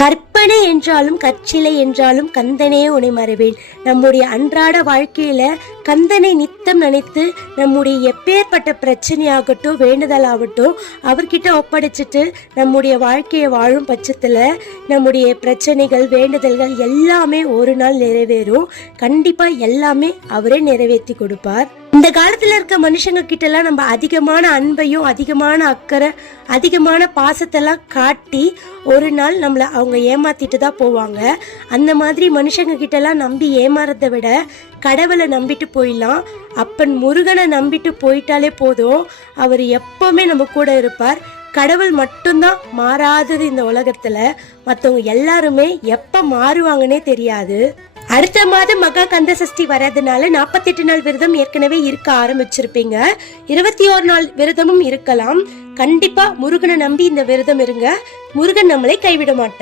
கற்பனை என்றாலும் கற்சிலை என்றாலும் கந்தனே உனை மறைவேன். நம்முடைய அன்றாட வாழ்க்கையில கந்தனை நித்தம் நினைத்து நம்முடைய எப்பேற்பட்ட பிரச்சனையாகட்டும் வேண்டுதலாகட்டும் அவர்கிட்ட ஒப்படைச்சிட்டு நம்முடைய வாழ்க்கையை வாழும் பட்சத்துல நம்முடைய பிரச்சனைகள் வேண்டுதல்கள் எல்லாமே ஒரு நாள் நிறைவேறும். கண்டிப்பா எல்லாமே அவரே நிறைவேற்றி கொடுப்பார். இந்த காலத்துல இருக்க மனுஷங்க கிட்ட எல்லாம் நம்ம அதிகமான அன்பையும் அதிகமான அக்கறை அதிகமான பாசத்தெல்லாம் காட்டி ஒரு நாள் நம்மள அவங்க ஏமாத்திட்டு தான் போவாங்க. அந்த மாதிரி மனுஷங்க கிட்ட எல்லாம் நம்பி ஏமாறதை விட கடவுளை நம்பிட்டு போயிடலாம். அப்பன் முருகனை நம்பிட்டு போயிட்டாலே போதும், அவர் எப்பவுமே நம்ம கூட இருப்பார். கடவுள் மட்டும்தான் மாறாதது இந்த உலகத்துல. மற்றவங்க எல்லாருமே எப்ப மாறுவாங்கன்னே தெரியாது. அடுத்த மாதம் மகா கந்த சஷ்டி வர்றதுனால 48 நாள் விரதம் ஏற்கனவே இருக்க ஆரம்பிச்சிருப்பீங்க. 21 நாள் விரதமும் இருக்கலாம். கண்டிப்பா முருகனை நம்பி இந்த விரதம் இருங்க. முருகன் நம்மளை கைவிட மாட்டார்.